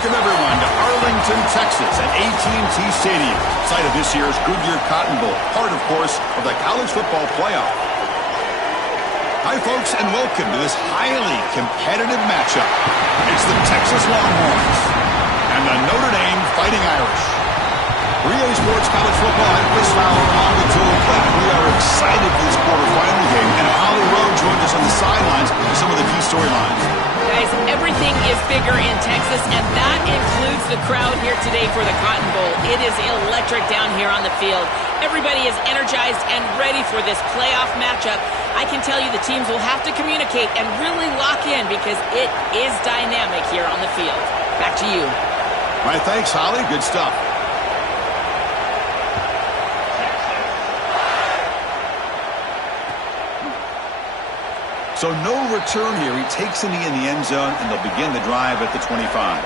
Welcome, everyone, to Arlington, Texas, at AT&T Stadium, site of this year's Goodyear Cotton Bowl, part, of course, of the college football playoff. Hi, folks, and welcome to this highly competitive matchup. It's the Texas Longhorns and the Notre Dame Fighting Irish. Relay Sports College Football, I'm Chris Fowler, along with Joel Klatt. We are excited for this quarterfinal game, and Holly Rowe joins us on the sidelines for some of the key storylines. Guys, everything is bigger in Texas, and that includes the crowd here today for the Cotton Bowl. It is electric down here on the field. Everybody is energized and ready for this playoff matchup. I can tell you the teams will have to communicate and really lock in because it is dynamic here on the field. Back to you. All right, thanks, Holly. Good stuff. So no return here. He takes the knee in the end zone, and they'll begin the drive at the 25.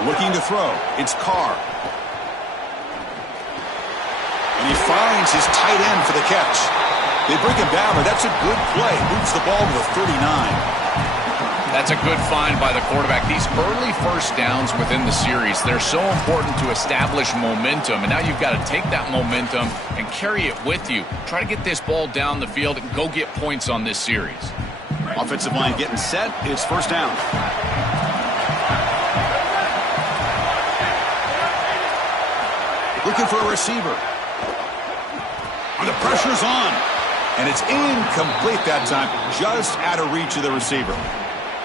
Looking to throw. It's Carr. And he finds his tight end for the catch. They bring him down, but that's a good play. Moves the ball to the 39. That's a good find by the quarterback. These early first downs within the series, they're so important to establish momentum. And now you've got to take that momentum and carry it with you. Try to get this ball down the field and go get points on this series. Offensive line getting set. It's first down. Looking for a receiver. And the pressure's on. And it's incomplete that time. Just out of reach of the receiver.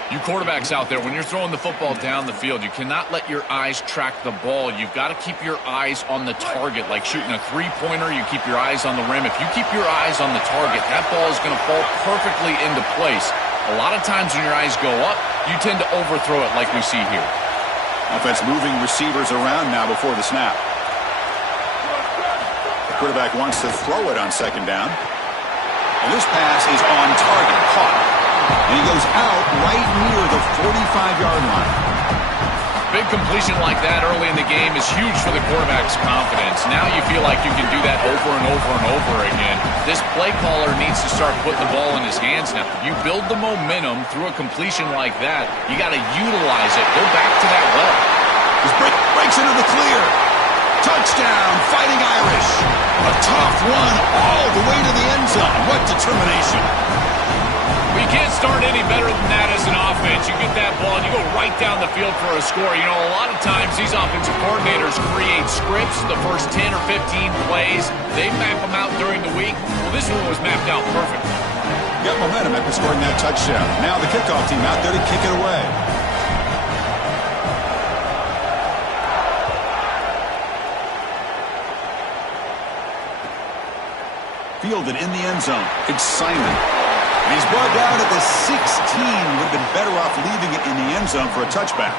You quarterbacks out there, when you're throwing the football down the field, you cannot let your eyes track the ball. You've got to keep your eyes on the target. Like shooting a three-pointer, you keep your eyes on the rim. If you keep your eyes on the target, that ball is going to fall perfectly into place. A lot of times when your eyes go up, you tend to overthrow it like we see here. Offense moving receivers around now before the snap. Quarterback wants to throw it on second down. And this pass is on target, caught. And he goes out right near the 45-yard line. Big completion like that early in the game is huge for the quarterback's confidence. Now you feel like you can do that over and over and over again. This play caller needs to start putting the ball in his hands now. If you build the momentum through a completion like that, you got to utilize it. Go back to that well. This breaks into the clear. Touchdown, Fighting Irish. A tough run all the way to the end zone. What determination. We can't start any better than that as an offense. You get that ball, and you go right down the field for a score. You know, a lot of times these offensive coordinators create scripts, the first 10 or 15 plays. They map them out during the week. Well, this one was mapped out perfectly. Got momentum after scoring that touchdown. Now the kickoff team out there to kick it away. Fielded in the end zone. It's Simon. And he's brought down at the 16. Would have been better off leaving it in the end zone for a touchback.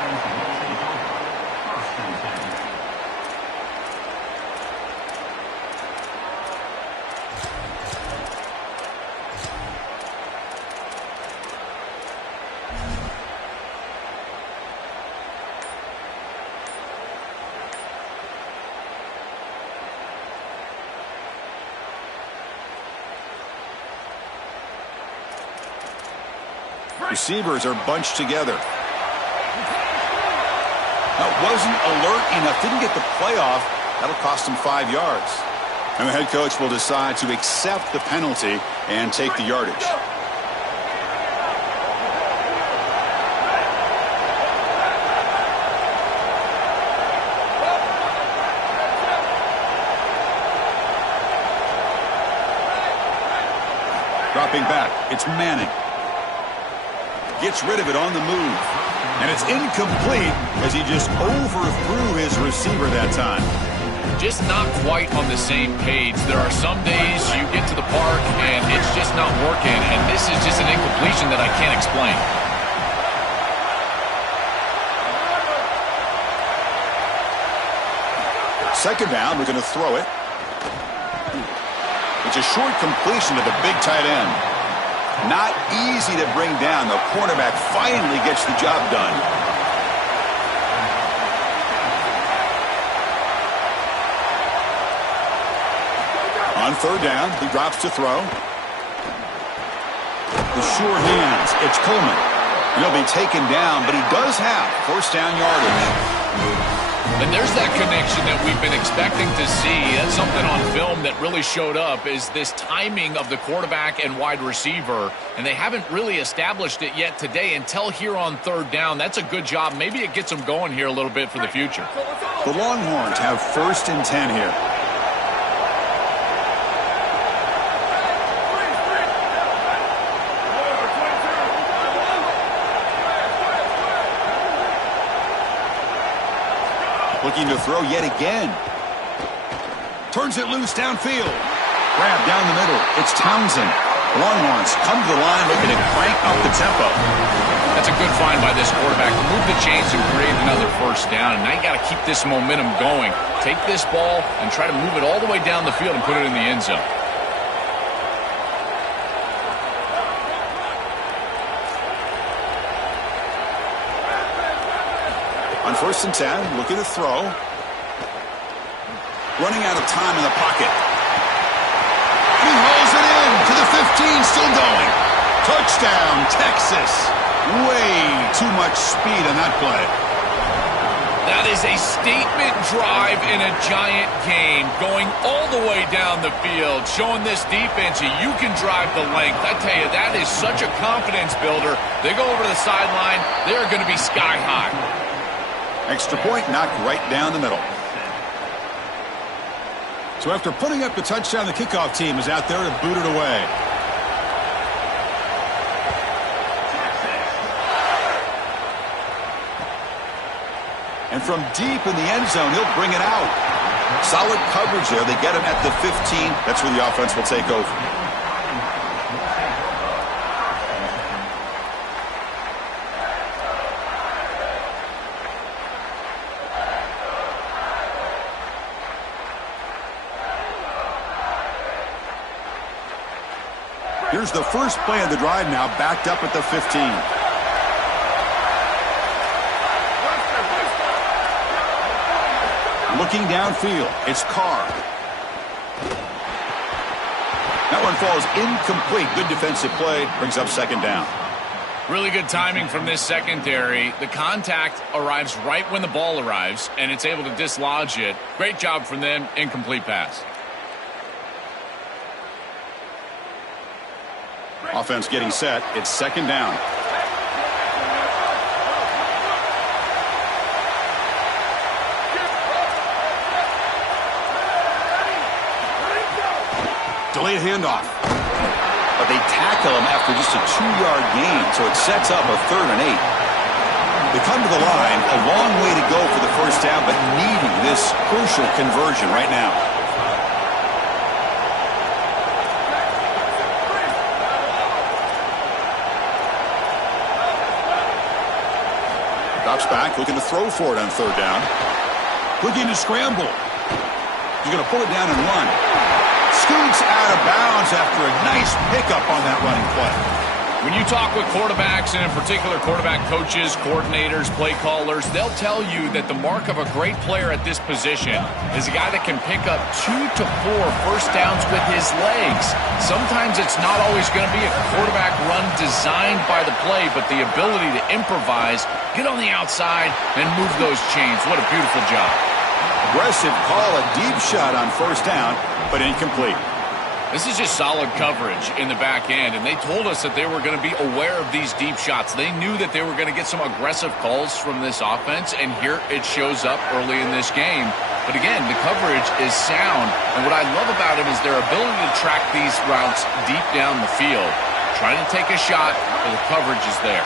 Receivers are bunched together. That wasn't alert enough. Didn't get the playoff. That'll cost him 5 yards. And the head coach will decide to accept the penalty and take the yardage. Dropping back, it's Manning. Gets rid of it on the move. And it's incomplete as he just overthrew his receiver that time. Just not quite on the same page. There are some days you get to the park and it's just not working, and this is just an incompletion that I can't explain. Second down, we're going to throw it. It's a short completion to the big tight end. Not easy to bring down. The cornerback finally gets the job done. On third down, he drops to throw. The sure hands. It's Coleman. He'll be taken down, but he does have first down yardage. And there's that connection that we've been expecting to see. That's something on film that really showed up, is this timing of the quarterback and wide receiver. And they haven't really established it yet today until here on third down. That's a good job. Maybe it gets them going here a little bit for the future. The Longhorns have first and 10 here. Looking to throw yet again. Turns it loose downfield. Grab down the middle. It's Townsend. Longhorns come to the line looking to crank up the tempo. That's a good find by this quarterback. Move the chains and create another first down. And now you got to keep this momentum going. Take this ball and try to move it all the way down the field and put it in the end zone. On first and 10, looking to throw. Running out of time in the pocket. He hauls it in to the 15, still going. Touchdown, Texas. Way too much speed on that play. That is a statement drive in a giant game, going all the way down the field, showing this defense you can drive the length. I tell you, that is such a confidence builder. They go over to the sideline, they're going to be sky high. Extra point knocked right down the middle. So after putting up the touchdown, the kickoff team is out there to boot it away. And from deep in the end zone, he'll bring it out. Solid coverage there. They get him at the 15. That's where the offense will take over. Here's the first play of the drive now, backed up at the 15. Looking downfield, it's Carr. That one falls incomplete. Good defensive play, brings up second down. Really good timing from this secondary. The contact arrives right when the ball arrives, and it's able to dislodge it. Great job from them, incomplete pass. Offense getting set. It's second down. Delayed handoff. But they tackle him after just a 2-yard gain, so it sets up a 3rd and 8. They come to the line, a long way to go for the first down, but needing this crucial conversion right now. Drops back, looking to throw for it on third down. Looking to scramble. He's going to pull it down and run. Scoots out of bounds after a nice pickup on that running play. When you talk with quarterbacks, and in particular quarterback coaches, coordinators, play callers, they'll tell you that the mark of a great player at this position is a guy that can pick up 2 to 4 first downs with his legs. Sometimes it's not always going to be a quarterback run designed by the play, but the ability to improvise, get on the outside, and move those chains. What a beautiful job. Aggressive call, a deep shot on first down, but incomplete. This is just solid coverage in the back end, and they told us that they were going to be aware of these deep shots. They knew that they were going to get some aggressive calls from this offense, and here it shows up early in this game. But again, the coverage is sound, and what I love about it is their ability to track these routes deep down the field. Trying to take a shot, but the coverage is there.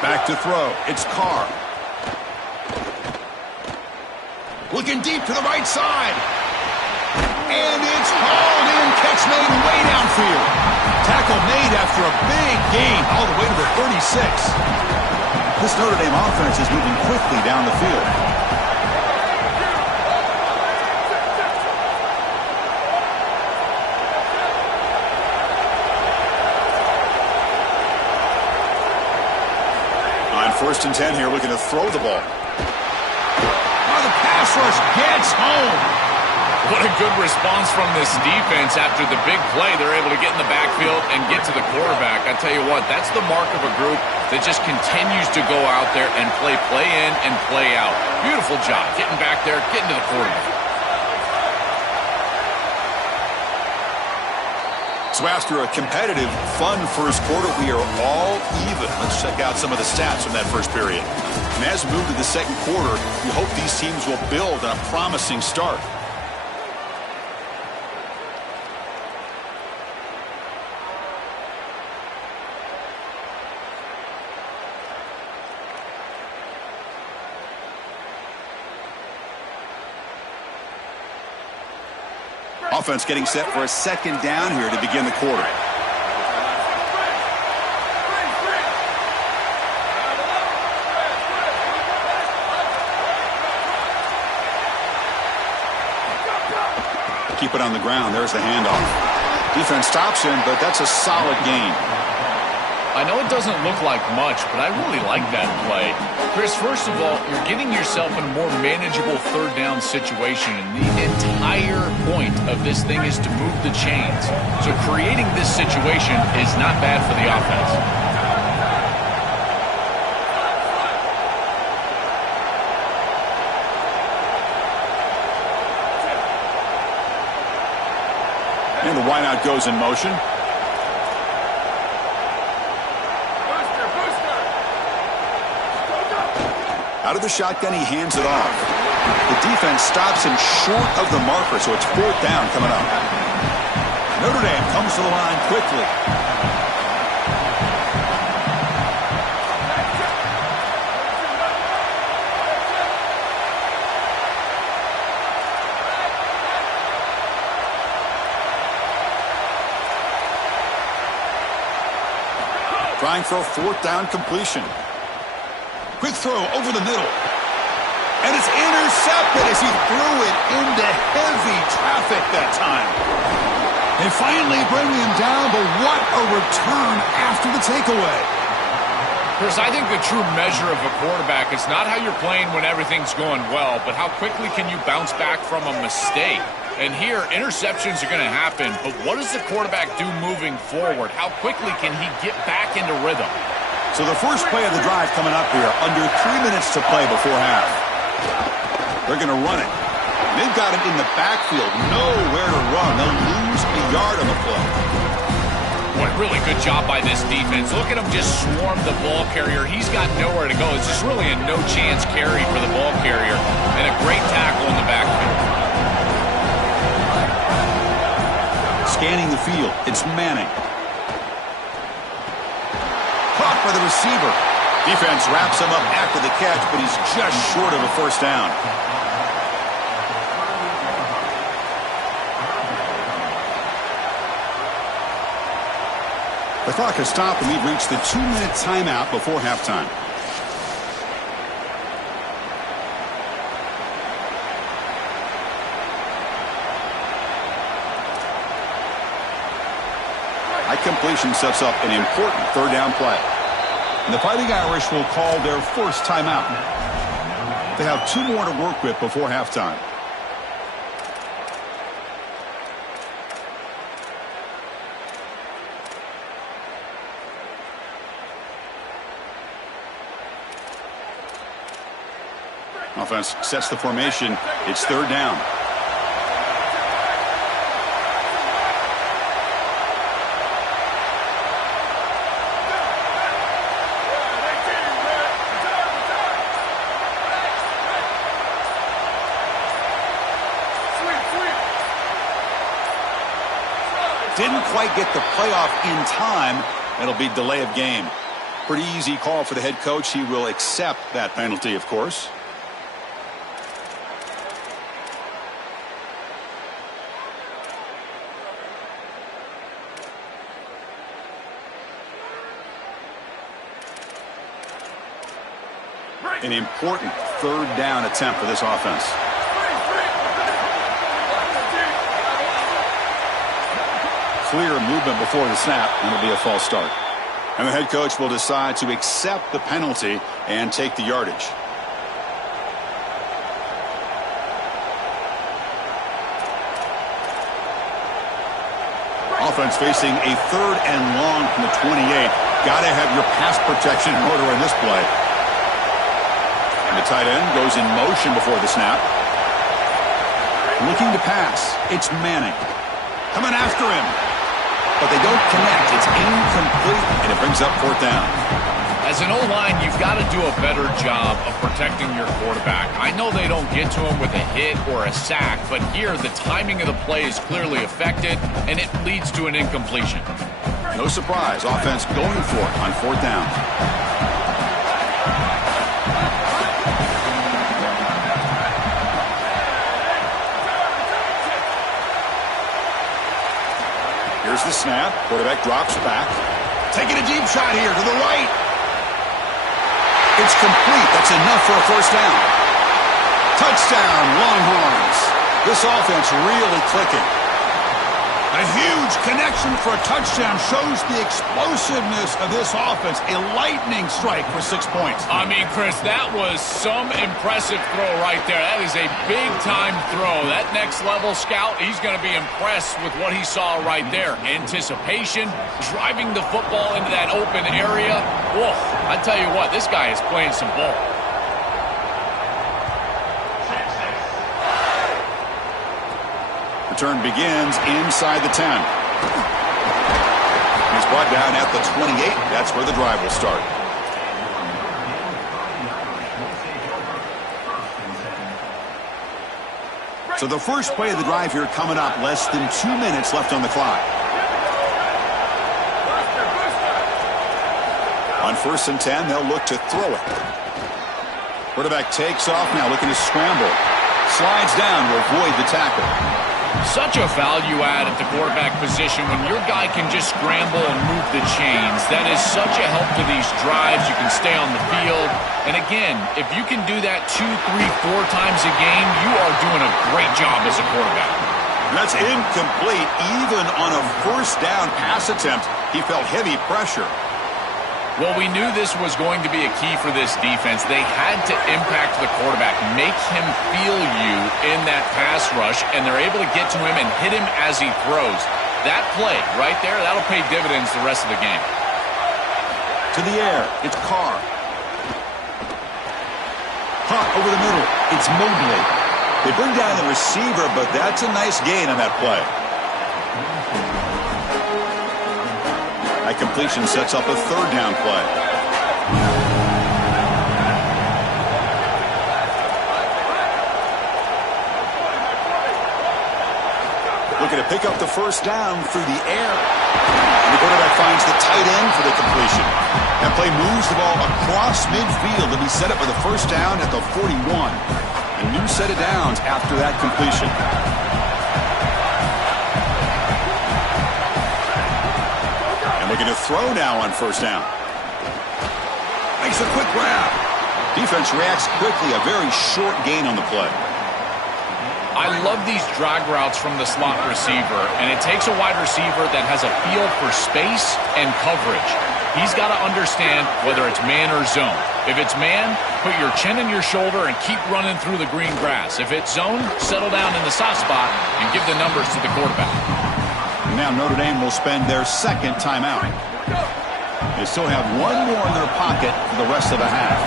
Back to throw. It's Carr. Looking deep to the right side. And it's hauled in. Catch made way downfield. Tackle made after a big gain all the way to the 36. This Notre Dame offense is moving quickly down the field. First and 10 here, looking to throw the ball. Oh, the pass rush gets home. What a good response from this defense after the big play. They're able to get in the backfield and get to the quarterback. I tell you what, that's the mark of a group that just continues to go out there and play in and play out. Beautiful job getting back there, getting to the quarterback. So after a competitive, fun first quarter, we are all even. Let's check out some of the stats from that first period. And as we move to the second quarter, we hope these teams will build on a promising start. Offense getting set for a second down here to begin the quarter. Keep it on the ground. There's the handoff. Defense stops him, but that's a solid gain. I know it doesn't look like much, but I really like that play. Chris, first of all, you're getting yourself in a more manageable third down situation, and the entire point of this thing is to move the chains. So creating this situation is not bad for the offense. And the wideout goes in motion. Out of the shotgun, he hands it off. The defense stops him short of the marker, so it's fourth down coming up. Notre Dame comes to the line quickly. Trying for a fourth down completion. Quick throw over the middle. And it's intercepted as he threw it into heavy traffic that time. They finally bring him down, but what a return after the takeaway. Chris, I think the true measure of a quarterback is not how you're playing when everything's going well, but how quickly can you bounce back from a mistake. And here, interceptions are going to happen, but what does the quarterback do moving forward? How quickly can he get back into rhythm? So the first play of the drive coming up here, under 3 minutes to play before half. They're going to run it. They've got it in the backfield, nowhere to run. They'll lose a yard on the play. What really good job by this defense. Look at him just swarm the ball carrier. He's got nowhere to go. It's just really a no-chance carry for the ball carrier, and a great tackle in the backfield. Scanning the field, it's Manning. Caught by the receiver. Defense wraps him up after the catch, but he's just short of a first down. The clock has stopped, and we've reached the 2-minute timeout before halftime. High completion sets up an important third down play. And the Fighting Irish will call their first timeout. They have 2 more to work with before halftime. Offense sets the formation. It's third down. Didn't quite get the playoff in time. It'll be delay of game. Pretty easy call for the head coach. He will accept that penalty, of course. An important third down attempt for this offense. Clear movement before the snap, and it'll be a false start. And the head coach will decide to accept the penalty and take the yardage. Offense facing a third and long from the 28. Got to have your pass protection in order in this play. And the tight end goes in motion before the snap. Looking to pass. It's Manning. Coming after him. But they don't connect. It's incomplete, and it brings up fourth down. As an O-line, you've got to do a better job of protecting your quarterback. I know they don't get to him with a hit or a sack, but here the timing of the play is clearly affected, and it leads to an incompletion. No surprise. Offense going for it on fourth down. Here's the snap. Quarterback drops back. Taking a deep shot here to the right. It's complete. That's enough for a first down. Touchdown, Longhorns. This offense really clicking. A huge connection for a touchdown shows the explosiveness of this offense. A lightning strike for 6 points. I mean, Chris, that was some impressive throw right there. That is a big-time throw. That next-level scout, he's going to be impressed with what he saw right there. Anticipation, driving the football into that open area. Whoa, I tell you what, this guy is playing some ball. Return begins inside the 10. He's brought down at the 28. That's where the drive will start. So the first play of the drive here coming up. Less than 2 minutes left on the clock. On 1st and 10, they'll look to throw it. Quarterback takes off now, looking to scramble. Slides down to avoid the tackle. Such a value add at the quarterback position when your guy can just scramble and move the chains. That is such a help to these drives. You can stay on the field. And again, if you can do that 2, 3, 4 times a game, you are doing a great job as a quarterback. That's incomplete. Even on a first down pass attempt, he felt heavy pressure. Well, we knew this was going to be a key for this defense. They had to impact the quarterback, make him feel you in that pass rush, and they're able to get to him and hit him as he throws. That play right there, that'll pay dividends the rest of the game. To the air, it's Carr. Hop over the middle, it's Mobley. They bring down the receiver, but that's a nice gain on that play. That completion sets up a third down play. Looking to pick up the first down through the air. And the quarterback finds the tight end for the completion. That play moves the ball across midfield to be set up for the first down at the 41. A new set of downs after that completion. Looking to throw now on first down. Makes a quick grab. Defense reacts quickly. A very short gain on the play. I love these drag routes from the slot receiver, and it takes a wide receiver that has a feel for space and coverage. He's got to understand whether it's man or zone. If it's man, put your chin in your shoulder and keep running through the green grass. If it's zone, settle down in the soft spot and give the numbers to the quarterback. Now Notre Dame will spend their second timeout. They still have one more in their pocket for the rest of the half.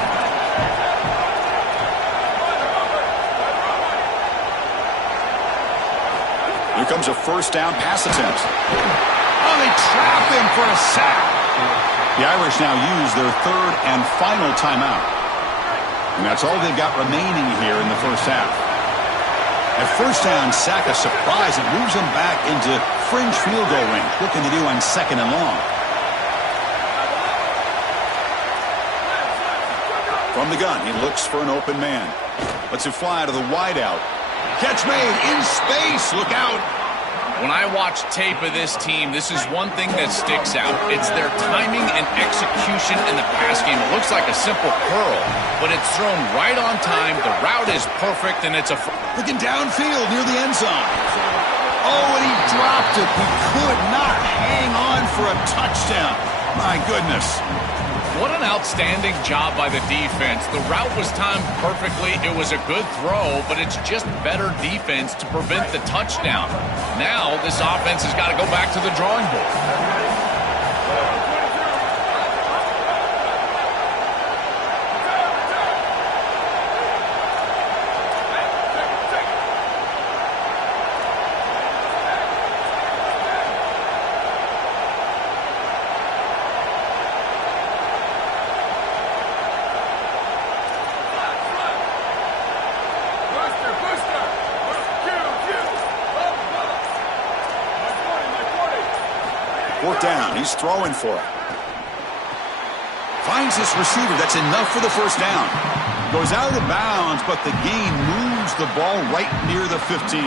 Here comes a first down pass attempt. Oh, they trap him for a sack. The Irish now use their third and final timeout. And that's all they've got remaining here in the first half. At first down, sack a surprise. It moves them back into fringe field goal range. Looking to do on second and long. From the gun, he looks for an open man. Lets it fly to the wideout. Catch made in space. Look out. When I watch tape of this team, this is one thing that sticks out. It's their timing and execution in the pass game. It looks like a simple curl, but it's thrown right on time. The route is perfect, and it's a... Looking downfield near the end zone. Oh, and he dropped it. He could not hang on for a touchdown. My goodness. What an outstanding job by the defense. The route was timed perfectly. It was a good throw, but it's just better defense to prevent the touchdown. Now, this offense has got to go back to the drawing board. Fourth down. He's throwing for it. Finds this receiver. That's enough for the first down. Goes out of bounds, but the gain moves the ball right near the 15.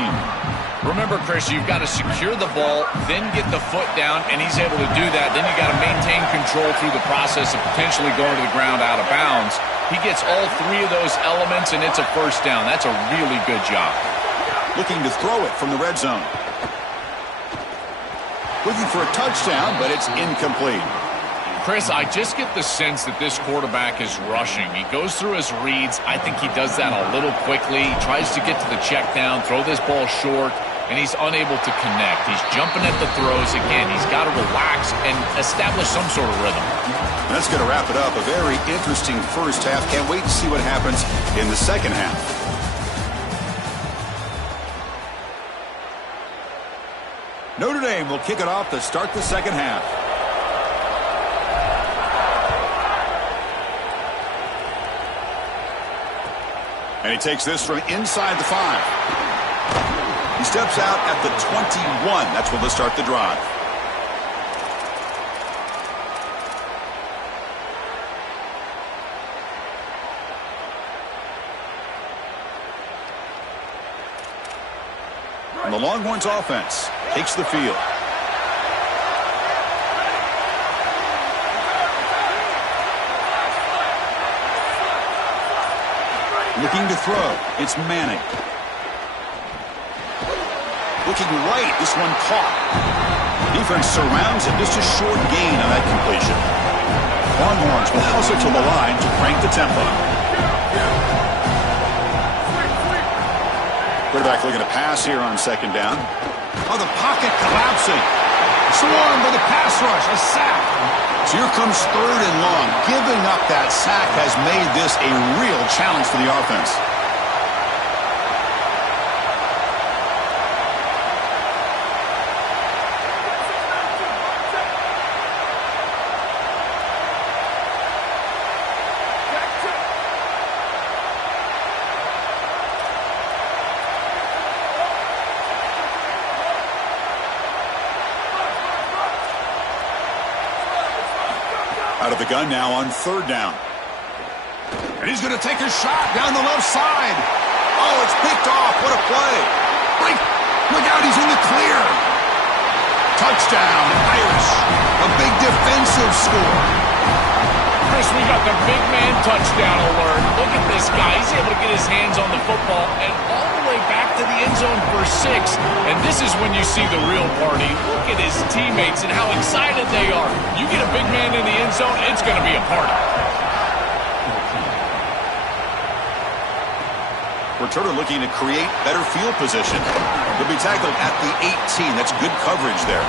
Remember, Chris, you've got to secure the ball, then get the foot down, and he's able to do that. Then you got to maintain control through the process of potentially going to the ground out of bounds. He gets all three of those elements, and it's a first down. That's a really good job. Looking to throw it from the red zone. Looking for a touchdown, but it's incomplete. Chris, I just get the sense that this quarterback is rushing. He goes through his reads. I think he does that a little quickly. He tries to get to the check down, throw this ball short, and he's unable to connect. He's jumping at the throws. Again, he's got to relax and establish some sort of rhythm. That's going to wrap it up. A very interesting first half. Can't wait to see what happens in the second half. Notre Dame will kick it off to start the second half. And he takes this from inside the 5. He steps out at the 21. That's where they'll start the drive. And the Longhorns offense takes the field. Looking to throw. It's Manning. Looking right. This one caught. Defense surrounds him. Just a short gain on that completion. Longhorns will hustle to the line to crank the tempo. Quarterback looking to pass here on second down. Oh, the pocket collapsing. Swarm with a pass rush, a sack. So here comes third and long. Giving up that sack has made this a real challenge for the offense. Out of the gun now on third down. And he's going to take a shot down the left side. Oh, it's picked off. What a play. Look out, he's in the clear. Touchdown, Irish. A big defensive score. Chris, we got the big man touchdown alert. Look at this guy. He's able to get his hands on the football and all the way back to the end zone for 6. And this is when you see the real party. Look at his teammates and how excited they are. You get a big man in the end zone, it's going to be a party. Returner looking to create better field position. He'll be tackled at the 18. That's good coverage there.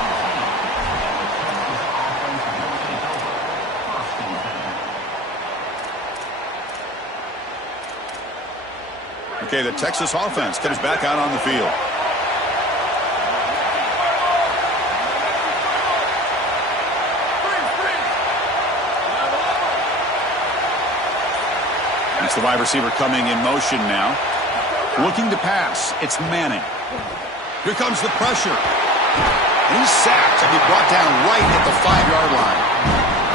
Okay, the Texas offense comes back out on the field. It's the wide receiver coming in motion now. Looking to pass. It's Manning. Here comes the pressure. And he's sacked and he's brought down right at the 5-yard line.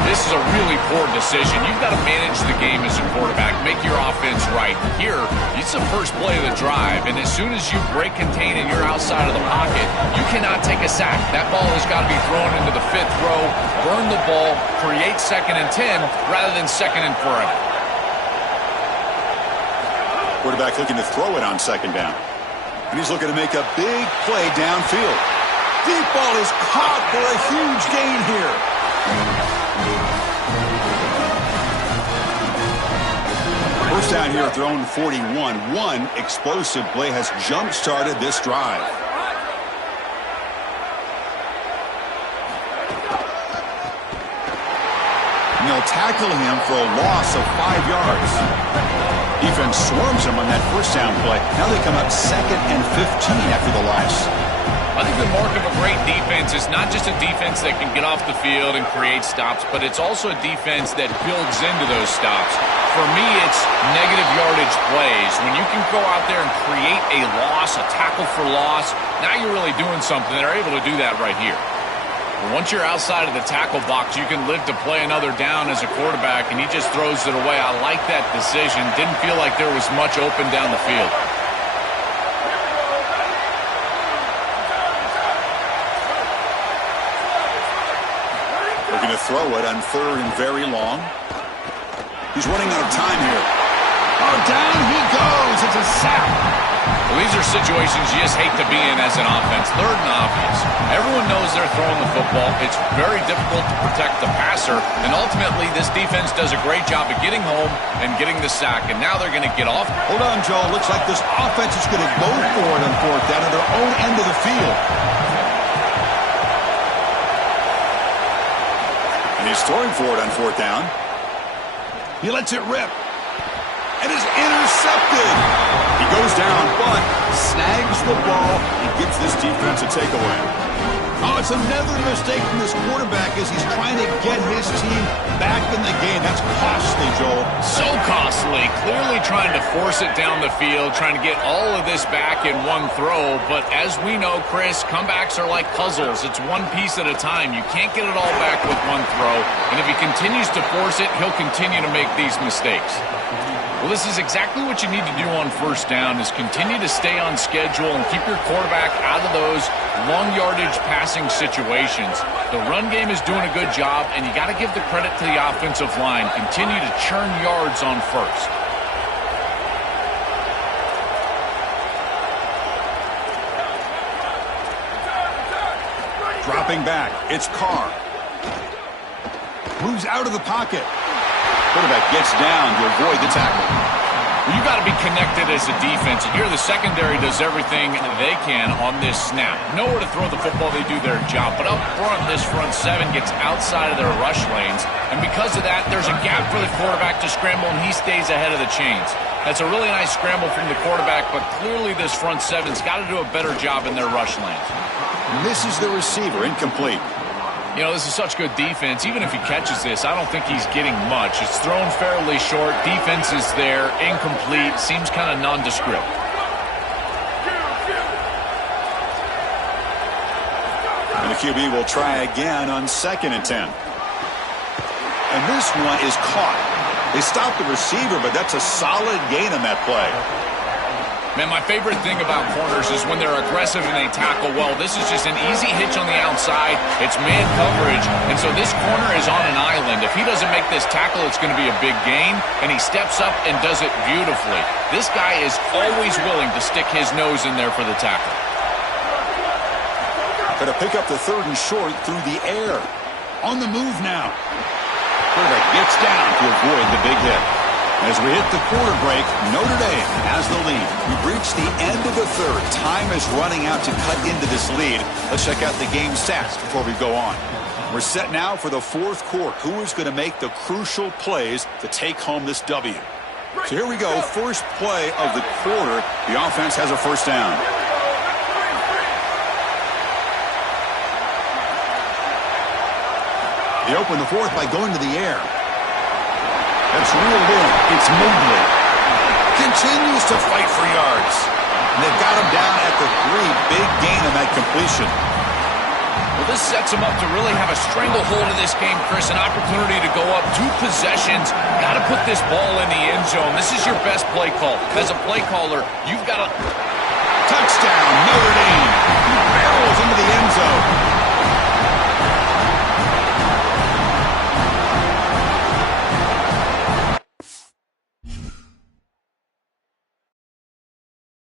This is a really poor decision. You've got to manage the game as a quarterback, make your offense right. Here, it's the first play of the drive, and as soon as you break contain and you're outside of the pocket, you cannot take a sack. That ball has got to be thrown into the 5th row, burn the ball, create 2nd and 10 rather than 2nd and forever. Quarterback looking to throw it on 2nd down. And he's looking to make a big play downfield. Deep ball is caught for a huge gain here. First down here at their own 41. One explosive play has jump-started this drive. And they'll tackle him for a loss of 5 yards. Defense swarms him on that first down play. Now they come up 2nd and 15 after the loss. I think the mark of a great defense is not just a defense that can get off the field and create stops, but it's also a defense that builds into those stops. For me, it's negative yardage plays. When you can go out there and create a loss, a tackle for loss, now you're really doing something. They're able to do that right here. Once you're outside of the tackle box, you can live to play another down as a quarterback, and he just throws it away. I like that decision. Didn't feel like there was much open down the field. Looking to throw it on 3rd and very long. He's running out of time here. Oh, down he goes. It's a sack. Well, these are situations you just hate to be in as an offense. 3rd and obvious. Everyone knows they're throwing the football. It's very difficult to protect the passer. And ultimately, this defense does a great job of getting home and getting the sack. And now they're going to get off. Hold on, Joe. Looks like this offense is going to go for it on 4th down at their own end of the field. And he's throwing for it on 4th down. He lets it rip. And is intercepted. He goes down, but snags the ball and gives this defense a takeaway. Oh, it's another mistake from this quarterback as he's trying to get his team back in the game. That's costly, Joel. So costly. Clearly trying to force it down the field, trying to get all of this back in one throw. But as we know, Chris, comebacks are like puzzles. It's one piece at a time. You can't get it all back with one throw. And if he continues to force it, he'll continue to make these mistakes. Well, this is exactly what you need to do on 1st down is continue to stay on schedule and keep your quarterback out of those long yardage passing situations. The run game is doing a good job, and you got to give the credit to the offensive line. Continue to churn yards on 1st. Dropping back, it's Carr. Moves out of the pocket. Quarterback gets down to avoid the tackle. Well, you got to be connected as a defense, and here the secondary does everything they can on this snap. Nowhere to throw the football, they do their job. But up front, this front 7 gets outside of their rush lanes, and because of that, there's a gap for the quarterback to scramble, and he stays ahead of the chains. That's a really nice scramble from the quarterback, but clearly this front 7's got to do a better job in their rush lanes. Misses the receiver, incomplete. You know, this is such good defense. Even if he catches this, I don't think he's getting much. It's thrown fairly short. Defense is there. Incomplete. Seems kind of nondescript. And the QB will try again on 2nd and 10. And this one is caught. They stopped the receiver, but that's a solid gain on that play. Man, my favorite thing about corners is when they're aggressive and they tackle well. This is just an easy hitch on the outside. It's man coverage, and so this corner is on an island. If he doesn't make this tackle, it's going to be a big gain, and he steps up and does it beautifully. This guy is always willing to stick his nose in there for the tackle. Going to pick up the 3rd and short through the air. On the move now. Quarterback gets down to avoid the big hit. As we hit the quarter break, Notre Dame has the lead. We've reached the end of the 3rd. Time is running out to cut into this lead. Let's check out the game stats before we go on. We're set now for the 4th quarter. Who is going to make the crucial plays to take home this W? So here we go. First play of the quarter. The offense has a 1st down. They open the 4th by going to the air. That's reeled in. It's Mobley. continues to fight for yards. And they've got him down at the 3. Big gain on that completion. Well, this sets him up to really have a stranglehold of this game, Chris. An opportunity to go up 2 possessions. Got to put this ball in the end zone. This is your best play call. As a play caller, you've got to... Touchdown, Notre Dame. He barrels into the end